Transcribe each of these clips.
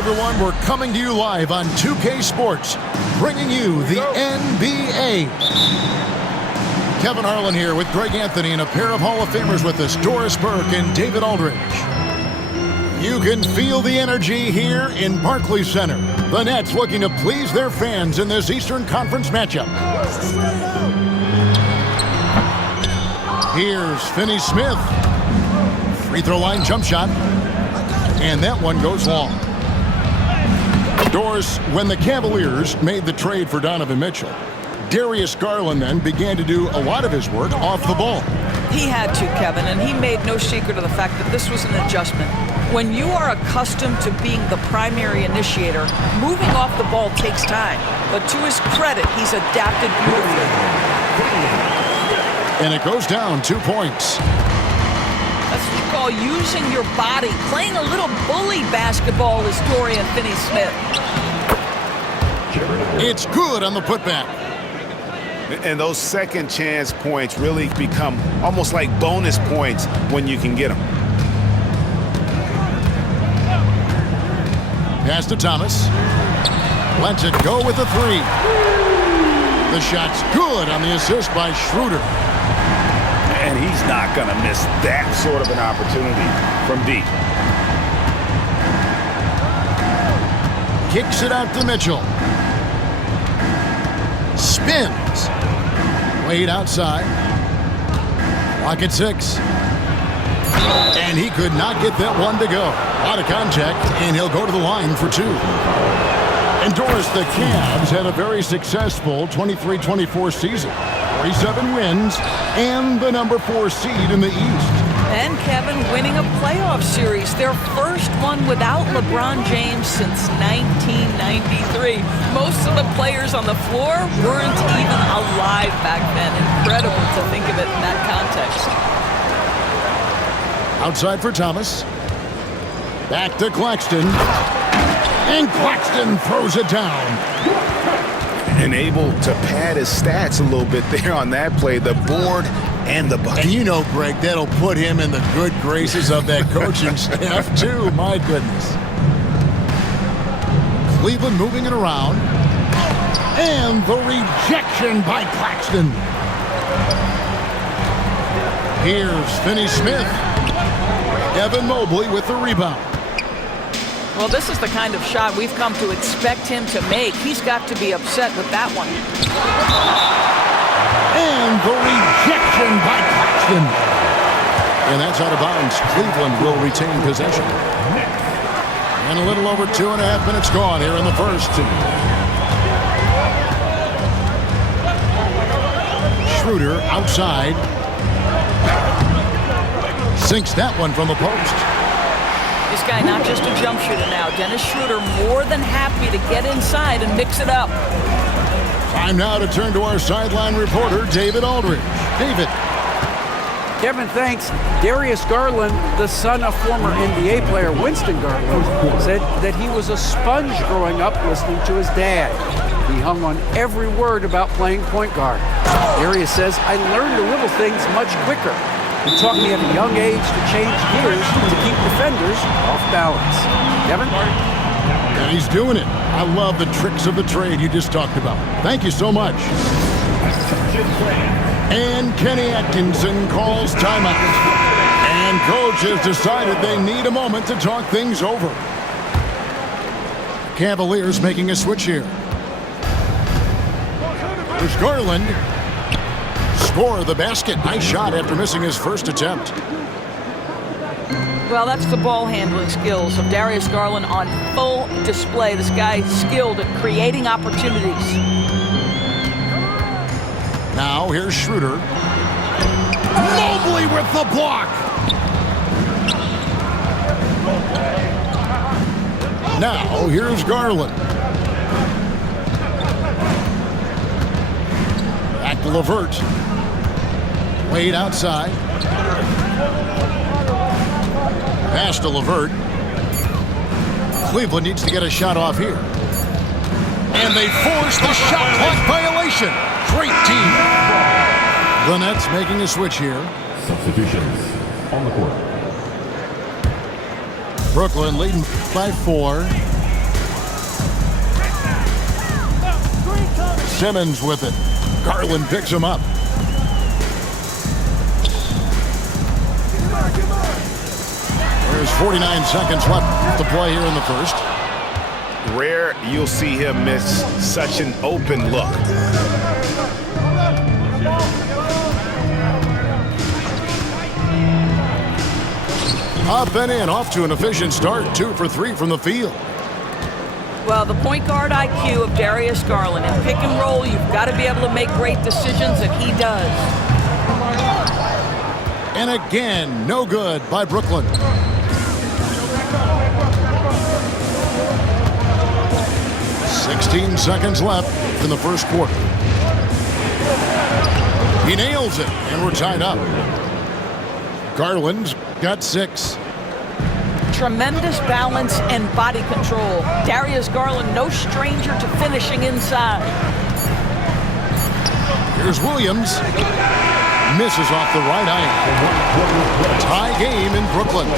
Everyone, we're coming to you live on 2K Sports, bringing you the NBA. Kevin Harlan here with Greg Anthony and a pair of Hall of Famers with us, Doris Burke and David Aldridge. You can feel the energy here in Barclays Center. The Nets looking to please their fans in this Eastern Conference matchup. Here's Finney Smith. Free throw line jump shot. And that one goes long. Doris, when the Cavaliers made the trade for Donovan Mitchell, Darius Garland then began to do a lot of his work off the ball. He had to, Kevin, and he made no secret of the fact that this was an adjustment. When you are accustomed to being the primary initiator, moving off the ball takes time. But to his credit, he's adapted beautifully. And it goes down 2 points. That's what you call using your body. Playing a little bully basketball is Dorian Finney-Smith. It's good on the putback. And those second chance points really become almost like bonus points when you can get them. Pass to Thomas. Lets it go with the three. The shot's good on the assist by Schroeder. And he's not going to miss that sort of an opportunity from deep. Kicks it out to Mitchell. Spins. Wade outside. Lock at 6. And he could not get that one to go. Out of contact, and he'll go to the line for 2. And Doris, the Cavs had a very successful 23-24 season. 47 wins and the number 4 seed in the East. And Kevin winning a playoff series, their first one without LeBron James since 1993. Most of the players on the floor weren't even alive back then. Incredible to think of it in that context. Outside for Thomas. Back to Claxton. And Claxton throws it down. And able to pad his stats a little bit there on that play, the board and the bucket. And you know, Greg, that'll put him in the good graces of that coaching staff, too. My goodness. Cleveland moving it around. And the rejection by Claxton. Here's Finney-Smith. Evan Mobley with the rebound. Well, this is the kind of shot we've come to expect him to make. He's got to be upset with that one. And the rejection by Claxton. And that's out of bounds. Cleveland will retain possession. And a little over 2.5 minutes gone here in the first. Schroeder outside. Sinks that one from the post. This guy not just a jump shooter now. Dennis Schroeder more than happy to get inside and mix it up. Time now to turn to our sideline reporter, David Aldridge. David. Kevin, thanks. Darius Garland, the son of former NBA player Winston Garland, said that he was a sponge growing up listening to his dad. He hung on every word about playing point guard. Darius says, I learned the little things much quicker. He taught me at a young age to change gears to keep defenders off balance. Kevin? And he's doing it. I love the tricks of the trade you just talked about. Thank you so much. And Kenny Atkinson calls timeout. And coach has decided they need a moment to talk things over. Cavaliers making a switch here. There's Garland. Score the basket. Nice shot after missing his first attempt. Well, that's the ball handling skills of Darius Garland on full display. This guy skilled at creating opportunities. Now here's Schroeder. Mobley with the block. Now here's Garland. Back to LeVert. Wade outside. Pass to LeVert. Cleveland needs to get a shot off here. And they force the shot clock violation. Great team. The Nets making a switch here. Substitutions on the court. Brooklyn leading by 4. Simmons with it. Garland picks him up. There's 49 seconds left to play here in the first. Rare you'll see him miss such an open look. Up and in, off to an efficient start. 2 for 3 from the field. Well, the point guard IQ of Darius Garland. In pick and roll, you've got to be able to make great decisions, and he does. And again, no good by Brooklyn. 16 seconds left in the first quarter. He nails it, and we're tied up. Garland's got 6. Tremendous balance and body control. Darius Garland, no stranger to finishing inside. Here's Williams. Misses off the right eye. Tie game in Brooklyn.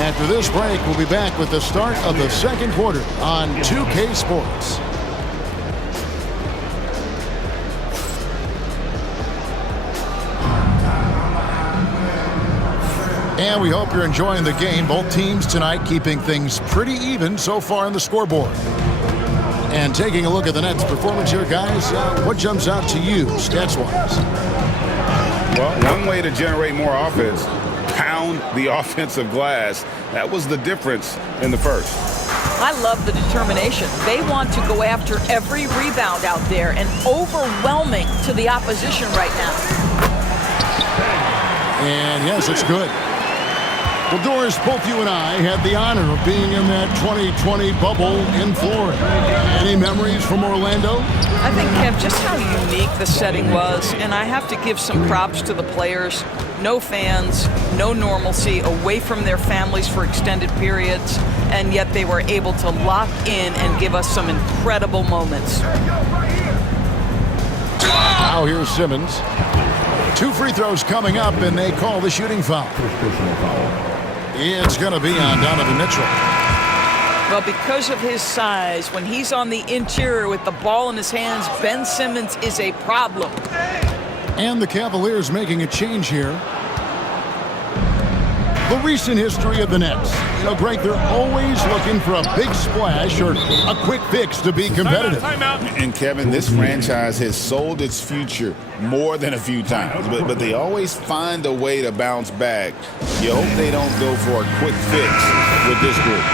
After this break, we'll be back with the start of the second quarter on 2K Sports. And we hope you're enjoying the game. Both teams tonight keeping things pretty even so far on the scoreboard. And taking a look at the Nets' performance here, guys, what jumps out to you stats-wise? Well, one way to generate more offense, pound the offensive glass. That was the difference in the first. I love the determination. They want to go after every rebound out there, and overwhelming to the opposition right now. And yes, it's good. Well, Doris, both you and I had the honor of being in that 2020 bubble in Florida. Any memories from Orlando? I think, Kev, just how unique the setting was, and I have to give some props to the players. No fans, no normalcy, away from their families for extended periods, and yet they were able to lock in and give us some incredible moments. Now here's Simmons. 2 free throws coming up, and they call the shooting foul. It's going to be on Donovan Mitchell. Well, because of his size, when he's on the interior with the ball in his hands, Ben Simmons is a problem. And the Cavaliers making a change here. The recent history of the Nets. You know, Greg, they're always looking for a big splash or a quick fix to be competitive. And Kevin, this franchise has sold its future more than a few times, but they always find a way to bounce back. You hope they don't go for a quick fix with this group.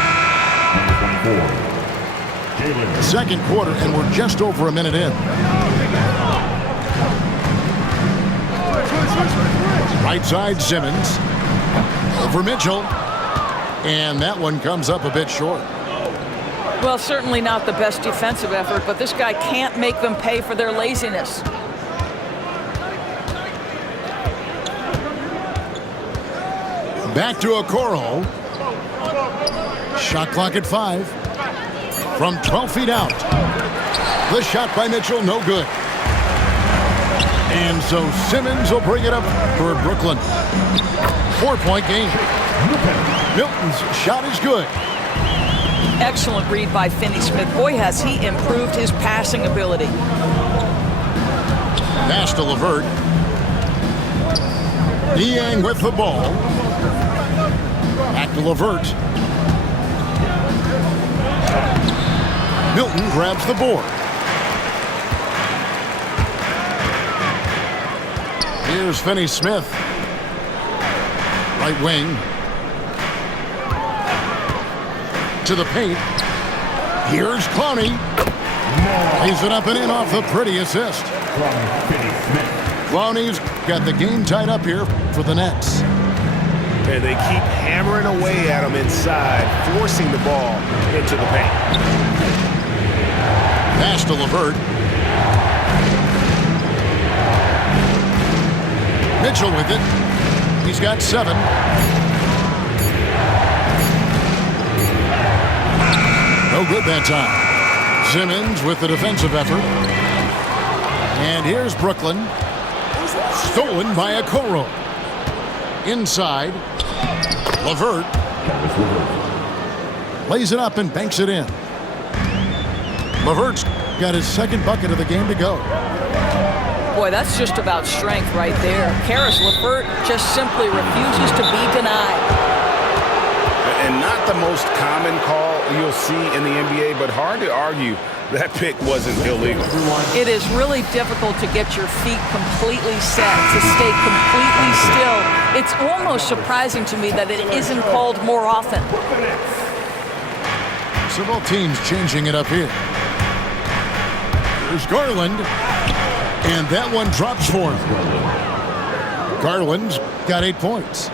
Second quarter, and we're just over a minute in. Right side, Simmons. Over Mitchell. And that one comes up a bit short. Well, certainly not the best defensive effort, but this guy can't make them pay for their laziness. Back to Okoro. Shot clock at 5. From 12 feet out. The shot by Mitchell, no good. And so Simmons will bring it up for Brooklyn. 4-point game. Milton's shot is good. Excellent read by Finney-Smith. Boy, has he improved his passing ability. Pass to LeVert. Niang with the ball. Back to LeVert. Milton grabs the board. Here's Finney-Smith. Right wing. To the paint. Here's Clowney. Lays it up and in off the pretty assist. Clowney's got the game tied up here for the Nets. And they keep hammering away at him inside, forcing the ball into the paint. Pass to LeVert. Mitchell with it. He's got 7. No good that time. Simmons with the defensive effort. And here's Brooklyn. Stolen by Okoro. Inside. LeVert. Lays it up and banks it in. LeVert's got his second bucket of the game to go. Boy, that's just about strength right there. Karis LeVert just simply refuses to be denied. And not the most common call you'll see in the NBA, but hard to argue that pick wasn't illegal. It is really difficult to get your feet completely set, to stay completely still. It's almost surprising to me that it isn't called more often. Several teams changing it up here. There's Garland, and that one drops for him. Garland's got 8 points.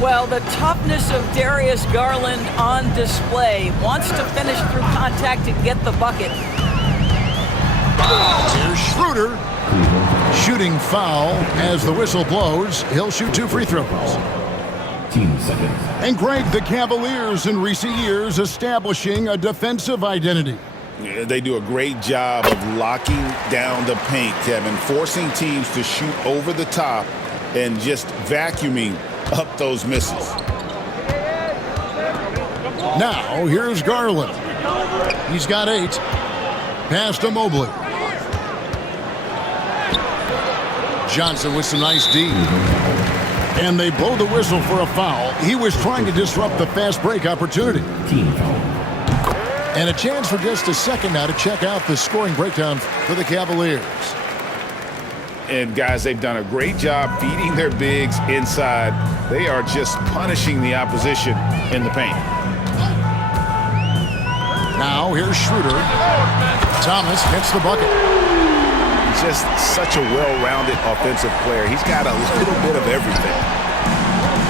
Well, the toughness of Darius Garland on display. Wants to finish through contact and get the bucket. Here's Schroeder. Shooting foul as the whistle blows. He'll shoot 2 free throws. 15 seconds. And Greg, the Cavaliers in recent years establishing a defensive identity. Yeah, they do a great job of locking down the paint, Kevin, forcing teams to shoot over the top and just vacuuming up those misses. Now, here's Garland. He's got 8. Pass to Mobley. Johnson with some nice D. And they blow the whistle for a foul. He was trying to disrupt the fast break opportunity. Team foul. And a chance for just a second now to check out the scoring breakdown for the Cavaliers. And guys, they've done a great job feeding their bigs inside. They are just punishing the opposition in the paint. Now here's Schroeder. Thomas hits the bucket. Just such a well-rounded offensive player. He's got a little bit of everything.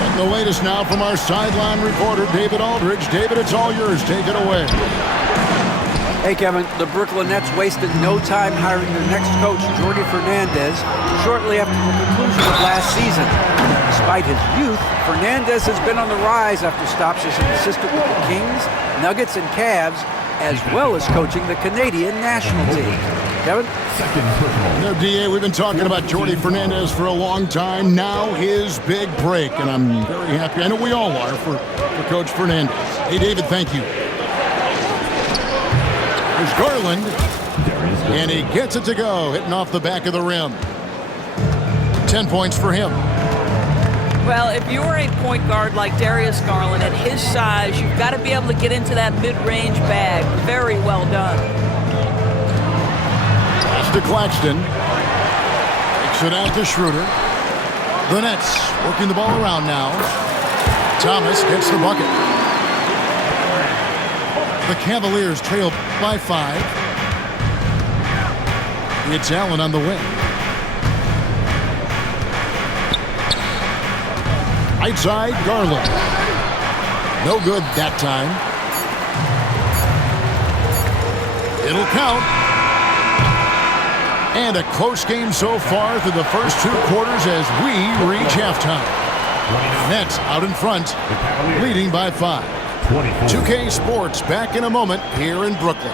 And the latest now from our sideline reporter, David Aldridge. David, it's all yours. Take it away. Hey, Kevin, the Brooklyn Nets wasted no time hiring their next coach, Jordi Fernandez, shortly after the conclusion of last season. Despite his youth, Fernandez has been on the rise after stops as an assistant with the Kings, Nuggets, and Cavs, as well as coaching the Canadian national team. Kevin? Second personal. You know, DA, we've been talking about Jordi Fernandez for a long time. Now his big break, and I'm very happy. I know we all are for Coach Fernandez. Hey, David, thank you. There's Garland, and he gets it to go, hitting off the back of the rim. 10 points for him. Well, if you're a point guard like Darius Garland, at his size, you've got to be able to get into that mid-range bag. Very well done. Pass to Claxton. Takes it out to Schroeder. The Nets working the ball around now. Thomas gets the bucket. The Cavaliers trail by 5. It's Allen on the wing. Right side, Garland. No good that time. It'll count. And a close game so far through the first 2 quarters as we reach halftime. Nets out in front, leading by 5. 2K Sports back in a moment here in Brooklyn.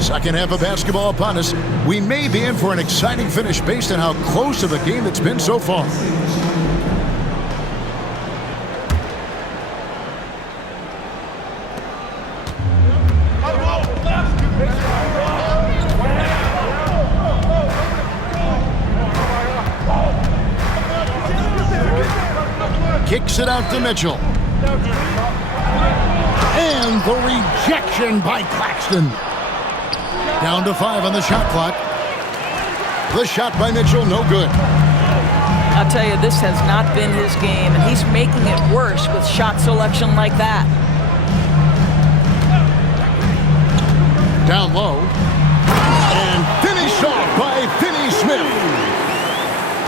Second half of basketball upon us. We may be in for an exciting finish based on how close of a game it's been so far. Kicks it out to Mitchell. And the rejection by Claxton. Down to 5 on the shot clock. The shot by Mitchell, no good. I'll tell you, this has not been his game, and he's making it worse with shot selection like that. Down low. And finished off by Finney Smith.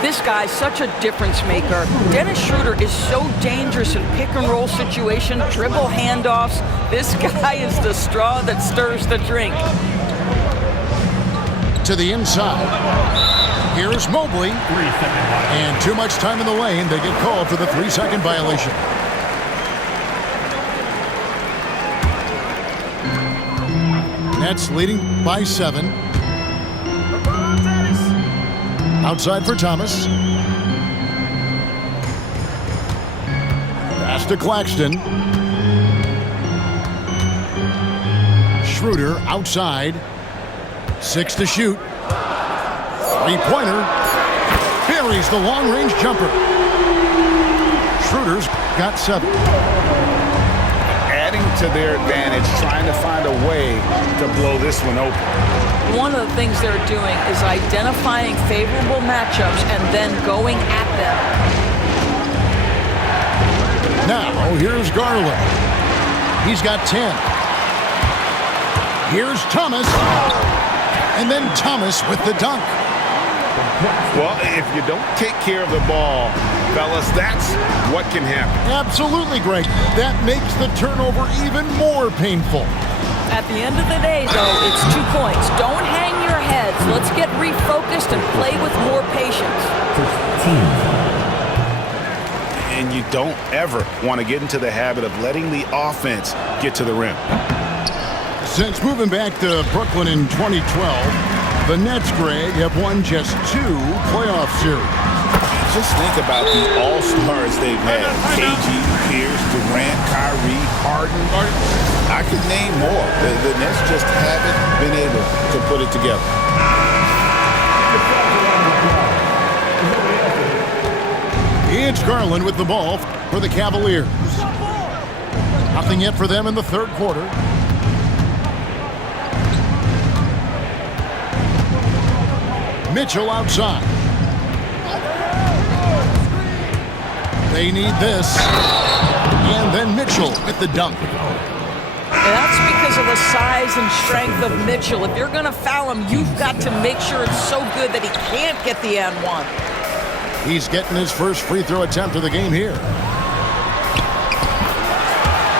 This guy's such a difference maker. Dennis Schroeder is so dangerous in pick-and-roll situation, dribble handoffs. This guy is the straw that stirs the drink. To the inside. Here's Mobley. And too much time in the lane. They get called for the 3-second violation. Nets leading by 7. Outside for Thomas. Pass to Claxton. Schroeder outside. 6 to shoot. Three-pointer. Buries the long-range jumper. Schroeder's got 7. Adding to their advantage, trying to find a way to blow this one open. One of the things they're doing is identifying favorable matchups and then going at them. Now, here's Garland. He's got 10. Here's Thomas. And then Thomas with the dunk. Well, if you don't take care of the ball, fellas, that's what can happen. Absolutely, Greg. That makes the turnover even more painful. At the end of the day, though, it's 2 points. Don't hang your heads. Let's get refocused and play with more patience. And you don't ever want to get into the habit of letting the offense get to the rim. Since moving back to Brooklyn in 2012, the Nets, Greg, have won just 2 playoff series. Just think about the all-stars they've had. KG, Pierce, Durant, Kyrie, Harden. I could name more. The Nets just haven't been able to put it together. It's Garland with the ball for the Cavaliers. Nothing yet for them in the third quarter. Mitchell outside. They need this. And then Mitchell with the dunk. And that's because of the size and strength of Mitchell. If you're going to foul him, you've got to make sure it's so good that he can't get the and one. He's getting his first free throw attempt of the game here.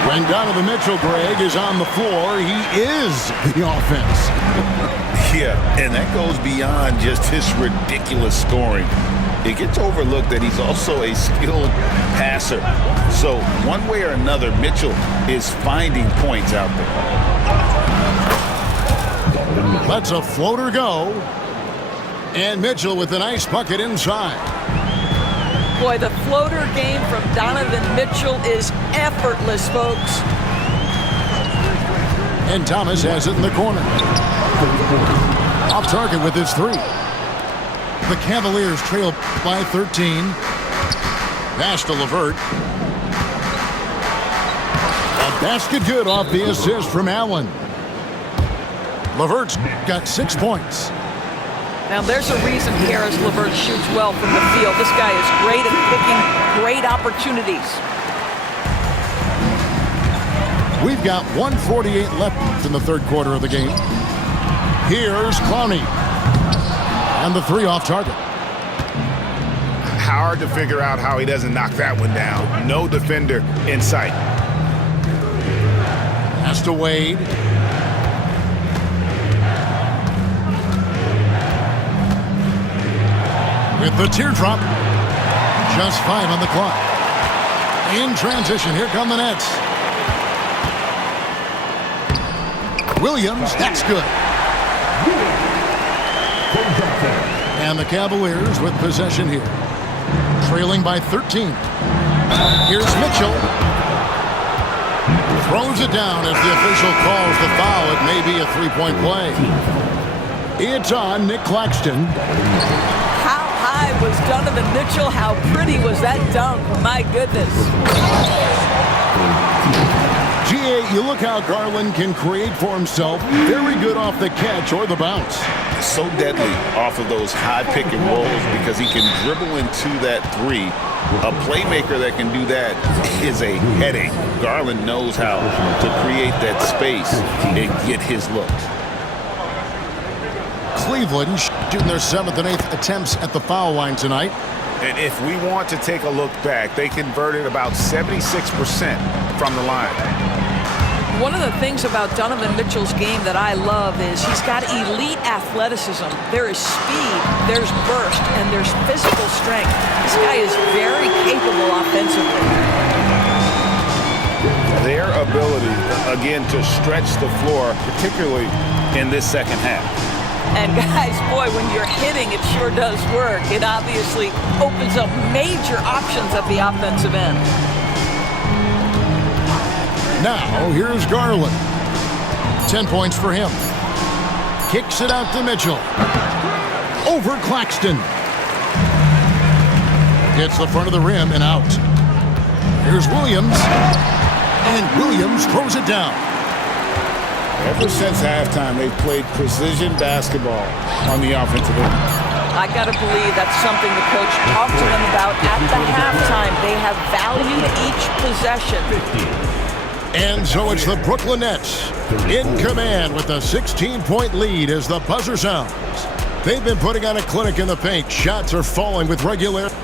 When Donovan Mitchell, Greg, is on the floor, he is the offense. Yeah, and that goes beyond just his ridiculous scoring. It gets overlooked that he's also a skilled passer. So one way or another, Mitchell is finding points out there. Lets a floater go. And Mitchell with a nice bucket inside. Boy, the floater game from Donovan Mitchell is effortless, folks. And Thomas has it in the corner. Off target with his 3. The Cavaliers trail by 13. Pass to LeVert. A basket good off the assist from Allen. LeVert's got 6 points. Now, there's a reason Karis LeVert shoots well from the field. This guy is great at picking great opportunities. We've got 1:48 left in the third quarter of the game. Here's Clowney. And the 3 off target. Hard to figure out how he doesn't knock that one down. No defender in sight. Pass to Wade. With the teardrop. Just 5 on the clock. In transition, here come the Nets. Williams, that's good. And the Cavaliers with possession here. Trailing by 13. Here's Mitchell. Throws it down as the official calls the foul. It may be a 3-point play. It's on Nick Claxton. How high was Donovan Mitchell? How pretty was that dunk? My goodness. GA, you look how Garland can create for himself. Very good off the catch or the bounce. So deadly off of those high pick and rolls because he can dribble into that 3. A playmaker that can do that is a headache. Garland knows how to create that space and get his looks. Cleveland shooting their 7th and 8th attempts at the foul line tonight. And if we want to take a look back, they converted about 76% from the line. One of the things about Donovan Mitchell's game that I love is he's got elite athleticism. There is speed, there's burst, and there's physical strength. This guy is very capable offensively. Their ability, again, to stretch the floor, particularly in this second half. And guys, boy, when you're hitting, it sure does work. It obviously opens up major options at the offensive end. Now, here's Garland. 10 points for him. Kicks it out to Mitchell. Over Claxton. Hits the front of the rim and out. Here's Williams. And Williams throws it down. Ever since halftime, they've played precision basketball on the offensive end. I got to believe that's something the coach talked to them about at the halftime. They have valued each possession. And so it's the Brooklyn Nets in command with a 16-point lead as the buzzer sounds. They've been putting on a clinic in the paint. Shots are falling with regularity.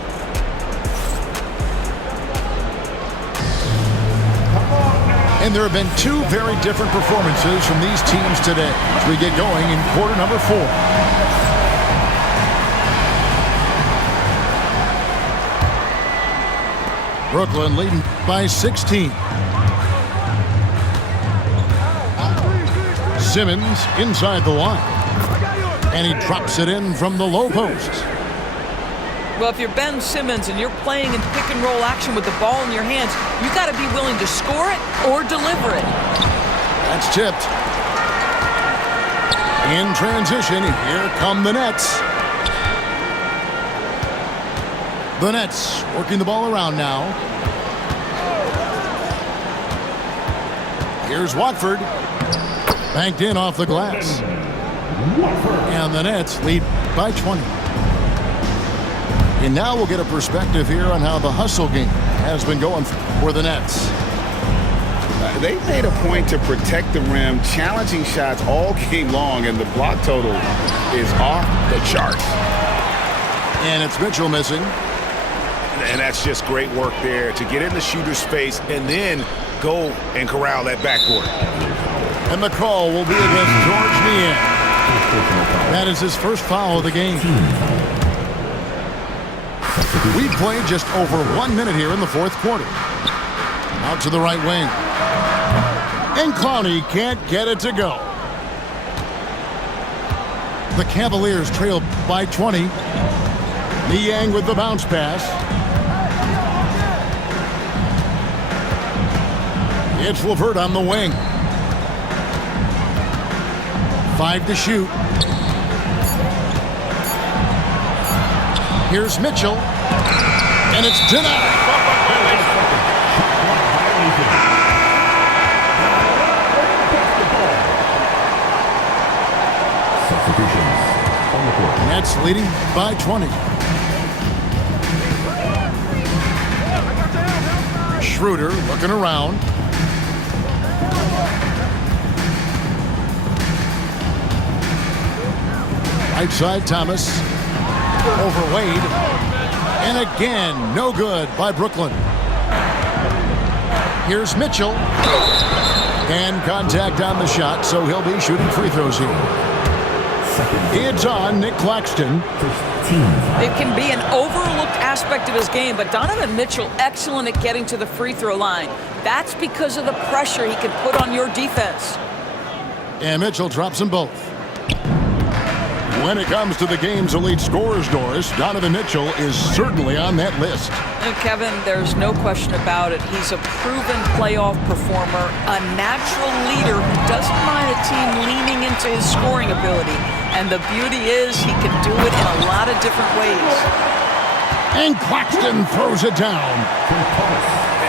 And there have been two very different performances from these teams today as we get going in quarter number 4. Brooklyn leading by 16. Simmons inside the line. And he drops it in from the low post. Well, if you're Ben Simmons and you're playing in pick-and-roll action with the ball in your hands, you got to be willing to score it or deliver it. That's tipped. In transition, here come the Nets. The Nets working the ball around now. Here's Watford. Banked in off the glass. And the Nets lead by 20. And now we'll get a perspective here on how the hustle game has been going for the Nets. They made a point to protect the rim, challenging shots all game long, and the block total is off the charts. And it's Mitchell missing. And that's just great work there to get in the shooter's face and then go and corral that backboard. And the call will be against George Niang. That is his first foul of the game. We played just over 1 minute here in the fourth quarter. Out to the right wing. And Clowney can't get it to go. The Cavaliers trail by 20. Niang with the bounce pass. It's LeVert on the wing. 5 to shoot. Here's Mitchell. And it's denied. Nets leading by 20. Schroeder looking around. Right side, Thomas. Over Wade. And again, no good by Brooklyn. Here's Mitchell. And contact on the shot, so he'll be shooting free throws here. It's on Nick Claxton. It can be an overlooked aspect of his game, but Donovan Mitchell excellent at getting to the free throw line. That's because of the pressure he can put on your defense. And Mitchell drops them both. When it comes to the game's elite scorers, Doris, Donovan Mitchell is certainly on that list. And Kevin, there's no question about it. He's a proven playoff performer, a natural leader who doesn't mind a team leaning into his scoring ability. And the beauty is he can do it in a lot of different ways. And Claxton throws it down.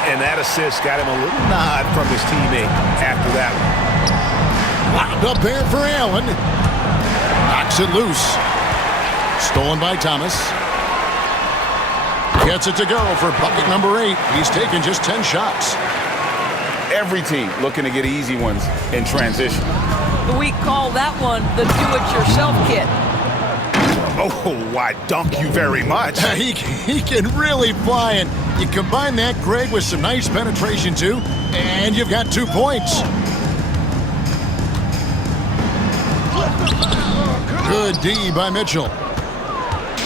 And that assist got him a little nod from his teammate after that one. Locked up there for Allen. Knocks it loose. Stolen by Thomas. Gets it to go for bucket number 8. He's taken just 10 shots. Every team looking to get easy ones in transition. We call that one the do-it-yourself kit. Oh, why, dunk you very much. He can really fly, and you combine that, Greg, with some nice penetration, too, and you've got 2 points. Good D by Mitchell.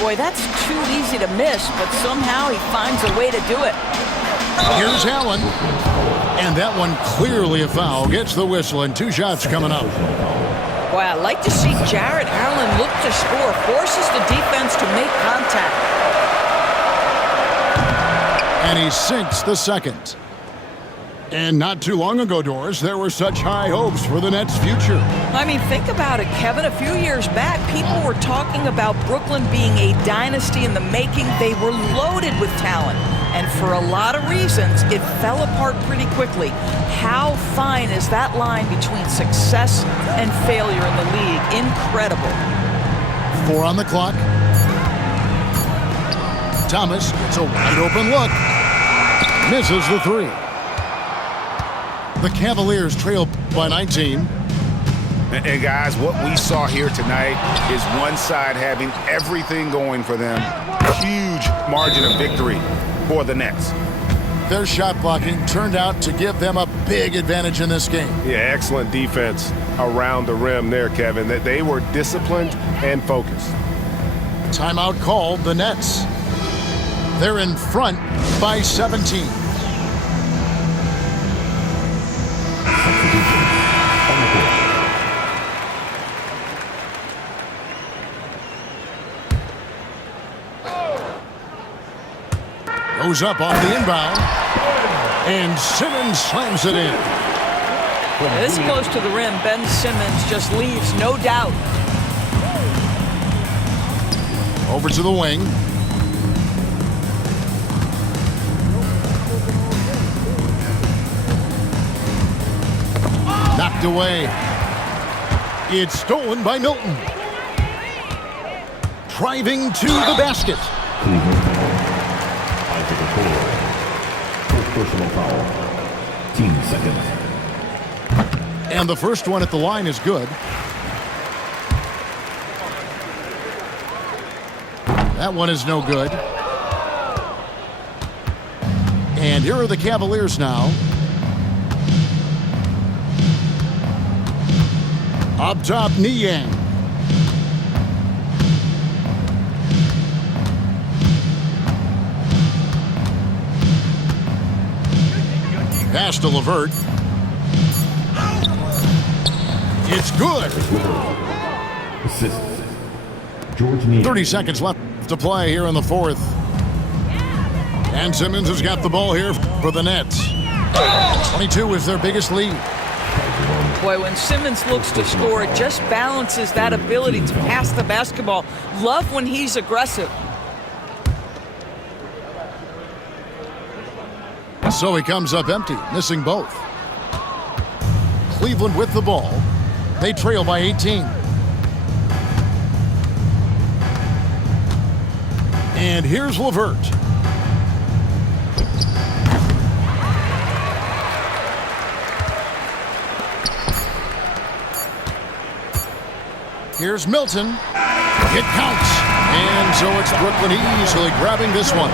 Boy, that's too easy to miss, but somehow he finds a way to do it. Here's Allen. And that one clearly a foul. Gets the whistle, and 2 shots coming up. Boy, I like to see Jarrett Allen look to score, forces the defense to make contact. And he sinks the second. And not too long ago, Doris, there were such high hopes for the Nets' future. I mean, think about it, Kevin. A few years back, people were talking about Brooklyn being a dynasty in the making. They were loaded with talent. And for a lot of reasons, it fell apart pretty quickly. How fine is that line between success and failure in the league? Incredible. 4 on the clock. Thomas gets a wide open look. Misses the 3. The Cavaliers trail by 19. And guys, what we saw here tonight is one side having everything going for them. Huge margin of victory for the Nets. Their shot blocking turned out to give them a big advantage in this game. Yeah, excellent defense around the rim there, Kevin. That they were disciplined and focused. Timeout called the Nets. They're in front by 17. Goes up off the inbound, and Simmons slams it in. This close to the rim, Ben Simmons just leaves, no doubt. Over to the wing. Knocked away. It's stolen by Milton. Driving to the basket. Cleveland. First personal foul. Team seconds. And the first one at the line is good. That one is no good. And here are the Cavaliers now. Up top, Niang. Pass to LeVert. It's good. Assist. George Neal. 30 seconds left to play here in the 4th. And Simmons has got the ball here for the Nets. 22 is their biggest lead. Boy, when Simmons looks to score, it just balances that ability to pass the basketball. Love when he's aggressive. So he comes up empty, missing both. Cleveland with the ball. They trail by 18. And here's LeVert. Here's Milton. It counts. And so it's Brooklyn easily grabbing this one.